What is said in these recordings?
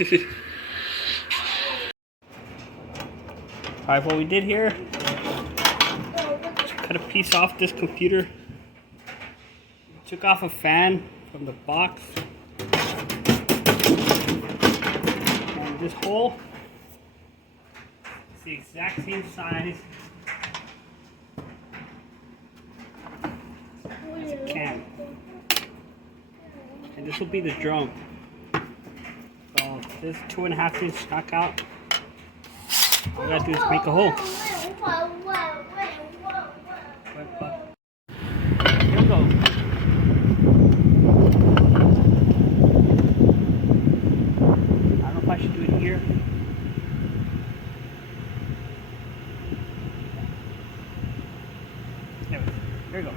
Alright, what we did here, cut a piece off this computer, took off a fan from the box, and this hole is the exact same size as a can, and this will be the drum. So this 2.5 inch knockout, all we gotta do is make a hole. Here we go. I don't know if I should do it here. There we go.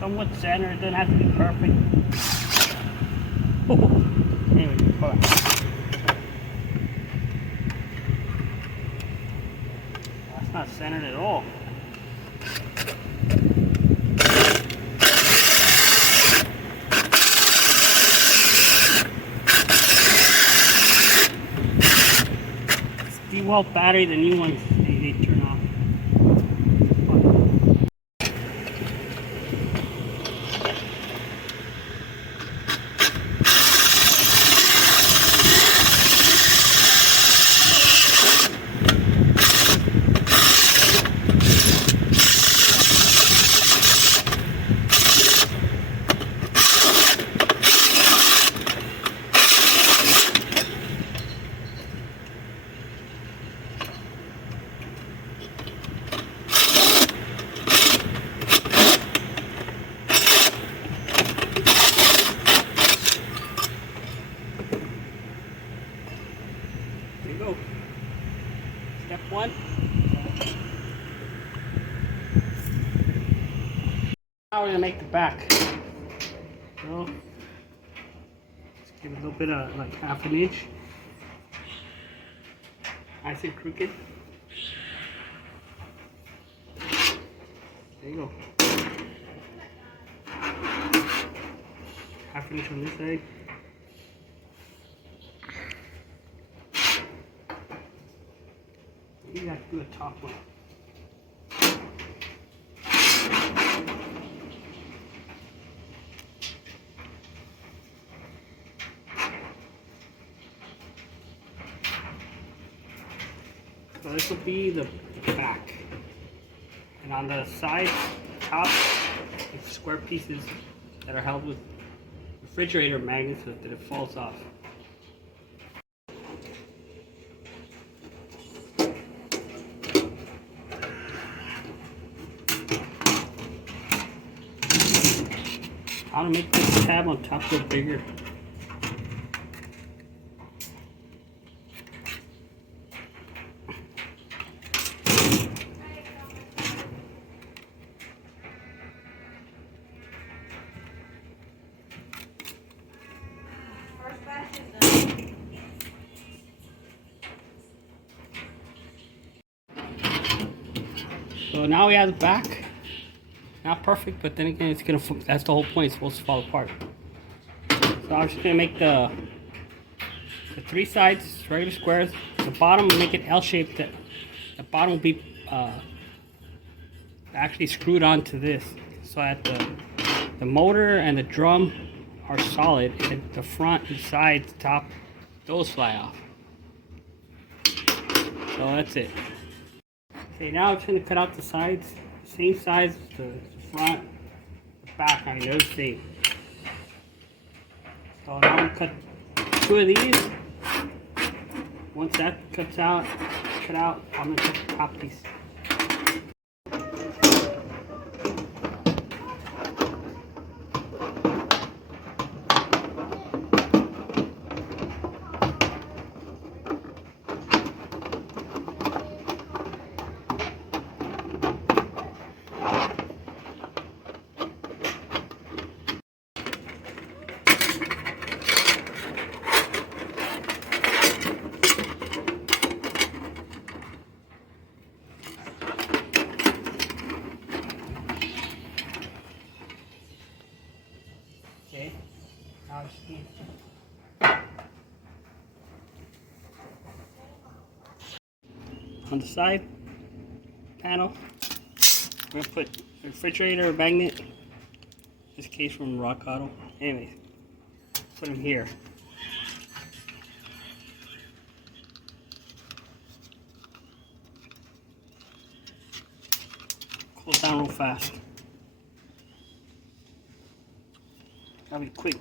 Somewhat centered, doesn't have to be perfect. Anyway, hold on. That's not centered at all. It's D-Wall battery, the new ones, they turn off. There you go. Step one. Now we're gonna make the back. So, let's give it a little bit of like 1/2 inch. Nice and crooked. There you go. 1/2 inch on this side. You have to do a top one. So this will be the back. And on the sides, top, it's square pieces that are held with refrigerator magnets so that it falls off. I'm gonna make this tab on top go bigger. So now we have the back. Not perfect, but then again, it's gonna. That's the whole point. It's supposed to fall apart. So I'm just gonna make the 3 sides regular squares. The bottom, make it L-shaped. The bottom will be actually screwed onto this, so that the motor and the drum are solid, and the front, the sides, the top, those fly off. So that's it. Okay, now I'm just gonna cut out the sides. Same size as the front, the back, I mean, they're the same. So now I'm going to cut 2 of these. Once that cut out, I'm going to cut the top piece. Okay, now I just need on the side panel. We're gonna put a refrigerator magnet. This case from Rock Auto. Anyways, put them here. Close down real fast. Gotta be quick.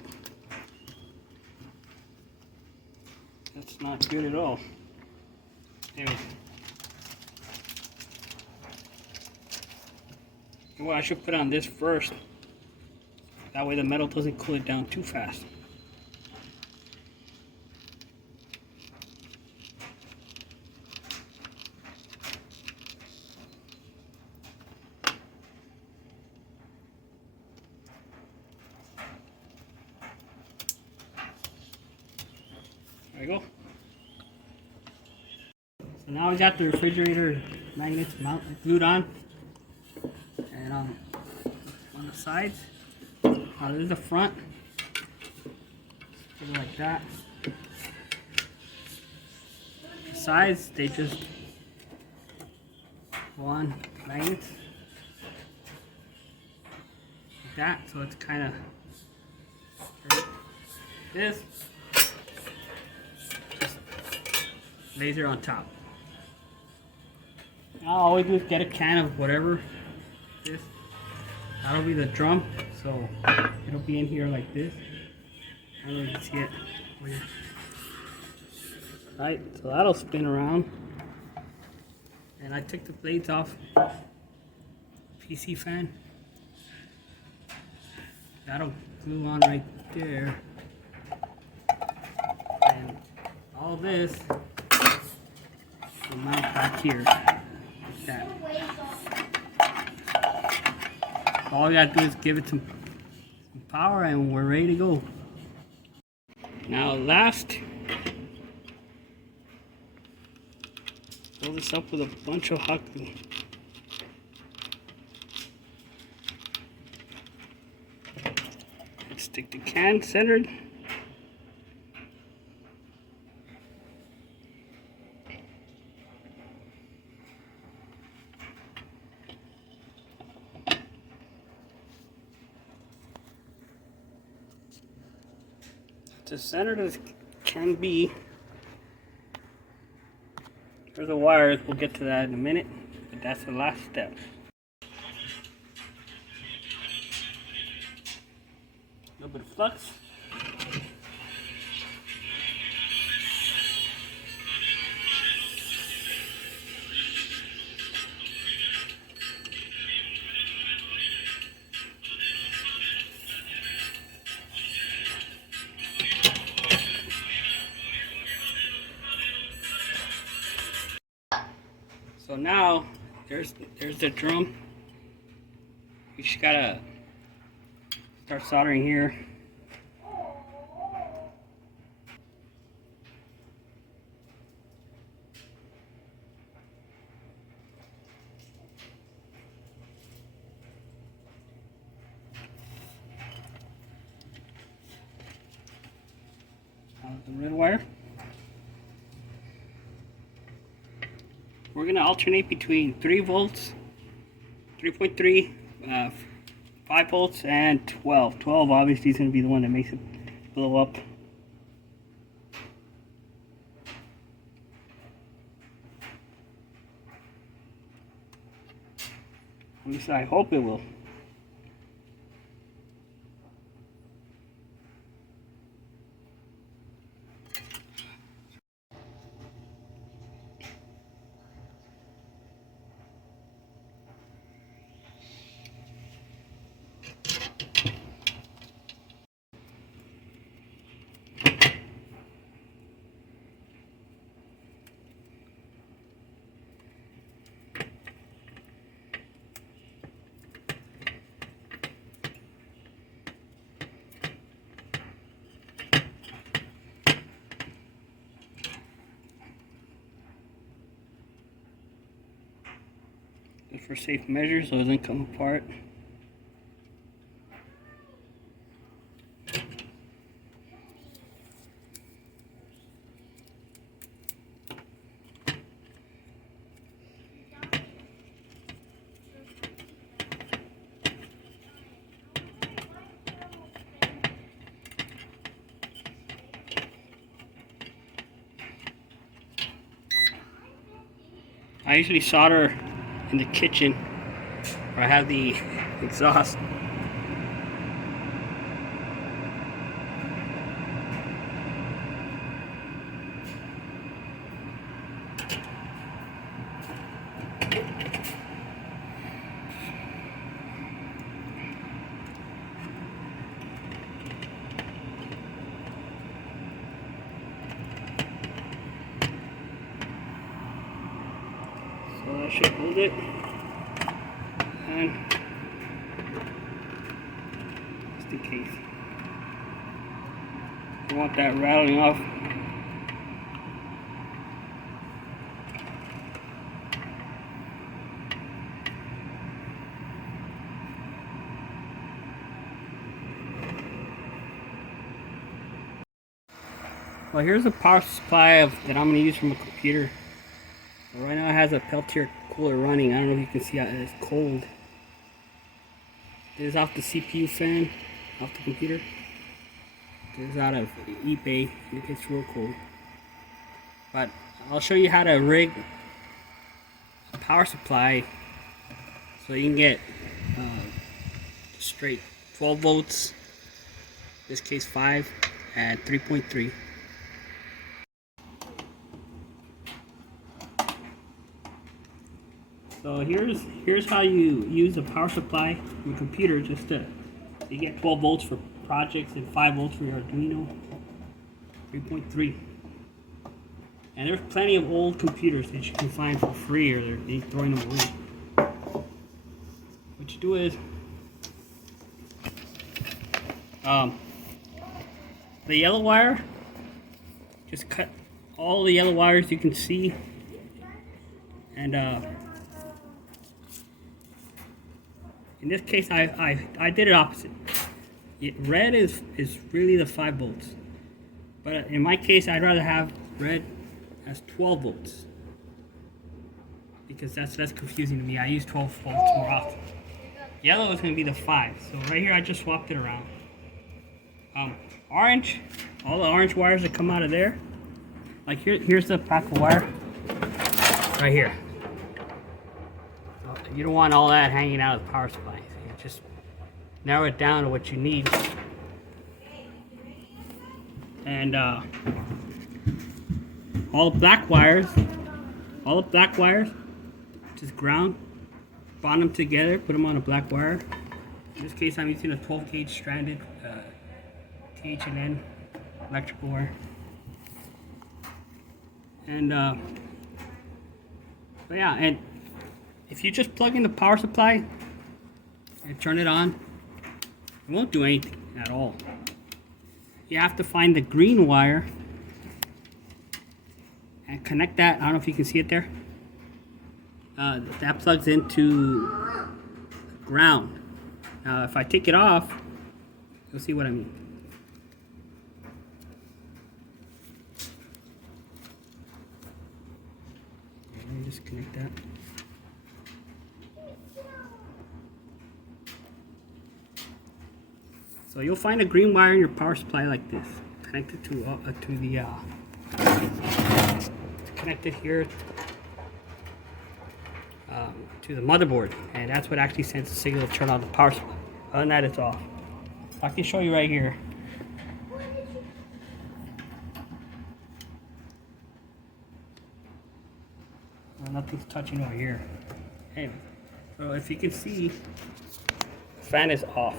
That's not good at all. Anyways. Well, I should put on this first. That way the metal doesn't cool it down too fast. There you go. So now we got the refrigerator magnets glued on. And on the sides, this is the front. Put it like that. The sides, they just go on magnets like that, so it's kind of this just laser on top. I'll always just get a can of whatever. This, that'll be the drum, so it'll be in here like this. I don't know if you can see it. Right, so that'll spin around. And I took the blades off PC fan. That'll glue on right there. And all this will mount back here like that. All you gotta do is give it some power and we're ready to go. Now last, fill this up with a bunch of hot glue. Stick the can centered. As centered as can be. There's the wires, we'll get to that in a minute, but that's the last step. A little bit of flux. So now there's the drum. You just gotta start soldering here. The red wire. We're going to alternate between 3 volts, 3.3, 5 volts, and 12. 12 obviously is going to be the one that makes it blow up. At least I hope it will. Just for safe measures so it doesn't come apart. I usually solder in the kitchen where I have the exhaust. So that should hold it. And just in case you want that rattling off. Well, here's a power supply that I'm going to use from a computer. Right now it has a Peltier cooler running. I don't know if you can see how it's cold. This is off the CPU fan, off the computer. This is out of eBay. It gets real cold. But I'll show you how to rig a power supply so you can get straight 12 volts. In this case 5 at 3.3. So here's how you use a power supply on your computer just to you get 12 volts for projects and 5 volts for your Arduino. 3.3. And there's plenty of old computers that you can find for free, or they're throwing them away. What you do is the yellow wire, just cut all the yellow wires you can see, and in this case, I did it opposite. Red is really the 5 volts. But in my case, I'd rather have red as 12 volts. Because that's less confusing to me. I use 12 volts more often. Yellow is going to be the 5. So right here, I just swapped it around. Orange, all the orange wires that come out of there. Like here's the pack of wire. Right here. You don't want all that hanging out of the power supply. So you just narrow it down to what you need. And all the black wires, just ground, bond them together, put them on a black wire. In this case, I'm using a 12 gauge stranded TH&N electrical wire. And so yeah, and if you just plug in the power supply and turn it on, it won't do anything at all. You have to find the green wire and connect that. I don't know if you can see it there. That plugs into ground. Now if I take it off, you'll see what I mean. Let me just connect that. So you'll find a green wire in your power supply like this, connected connected here to the motherboard, and that's what actually sends the signal to turn on the power supply. Other than that, it's off. I can show you right here. Well, nothing's touching over here. Anyway, so if you can see, the fan is off.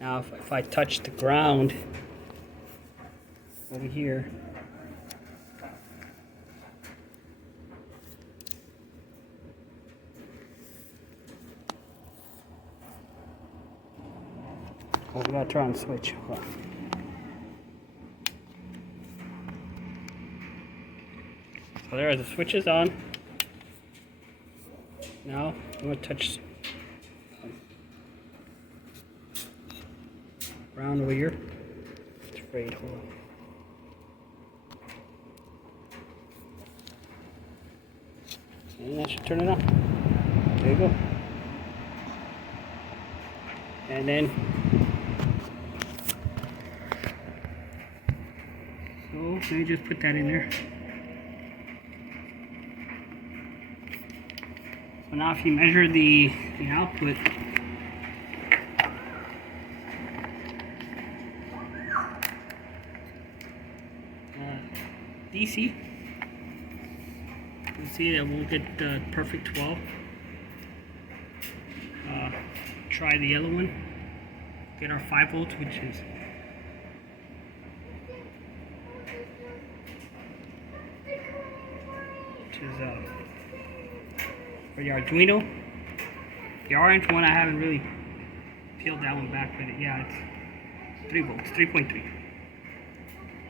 Now if I touch the ground over here, I'm gonna turn on the switch. So there, the switch is on. Now I'm gonna touch ground over here. It's afraid. Hold on. And that should turn it on. There you go. And then, so let me just put that in there. So now if you measure the output, DC, you see that we'll get the perfect 12. Try the yellow one, get our 5 volts, which is for the Arduino. The orange one, I haven't really peeled that one back, but yeah, it's 3 volts, 3.3.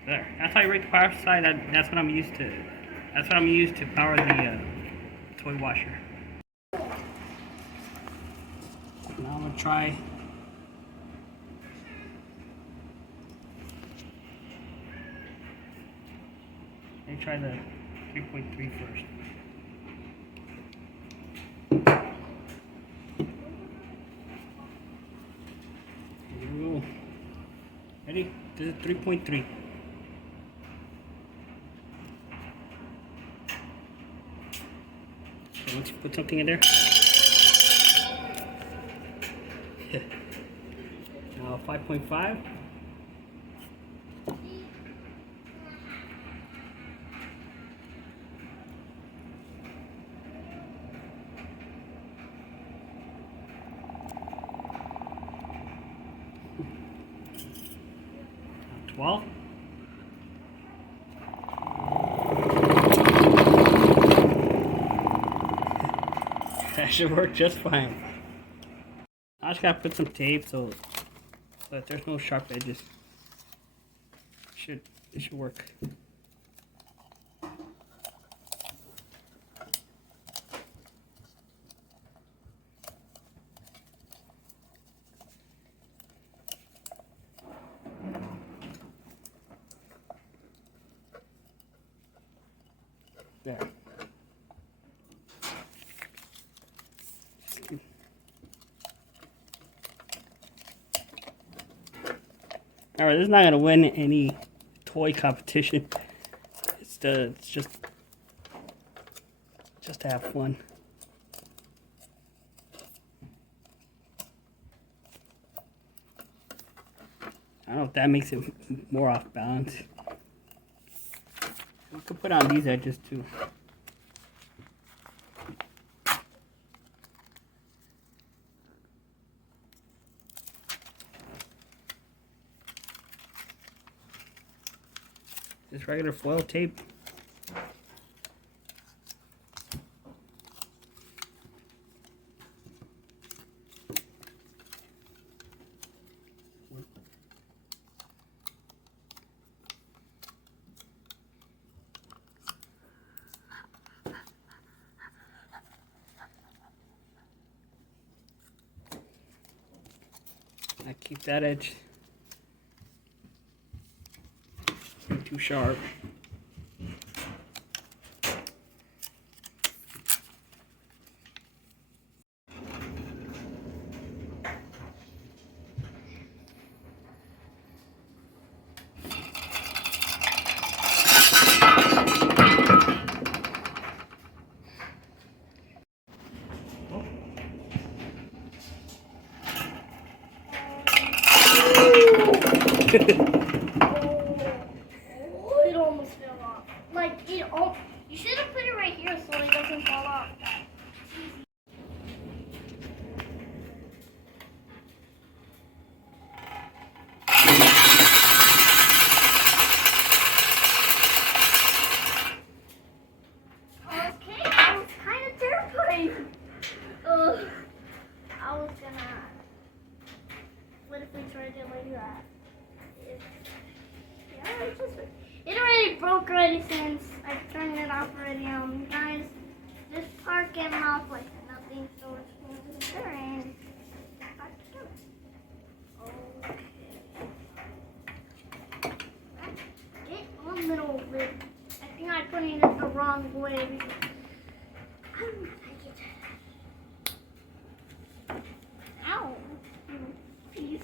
There. That's how you rate the power supply. That's what I'm used to. That's what I'm used to power the toy washer. Now I'm gonna try. Let me try the 3.3 first. Here we go. Ready? This is 3.3. So once you put something in there. Now 5.5. Now 12. That should work just fine. I just gotta put some tape so that there's no sharp edges. It should work. There. Alright, this is not gonna win any toy competition. It's just to have fun. I don't know if that makes it more off balance. We could put on these edges too. Just regular foil tape. I keep that edge too sharp. It almost fell off. Like, you should have put it right here so it doesn't fall off. Okay, that was kind of terrifying. I was gonna... What if we tried it like that? It already broke already since I turned it off already. Guys, this part came off like nothing, so it's going to the and back together. Okay. Get on middle of it. I think I'm putting it the wrong way. I don't like it. Ow. Please.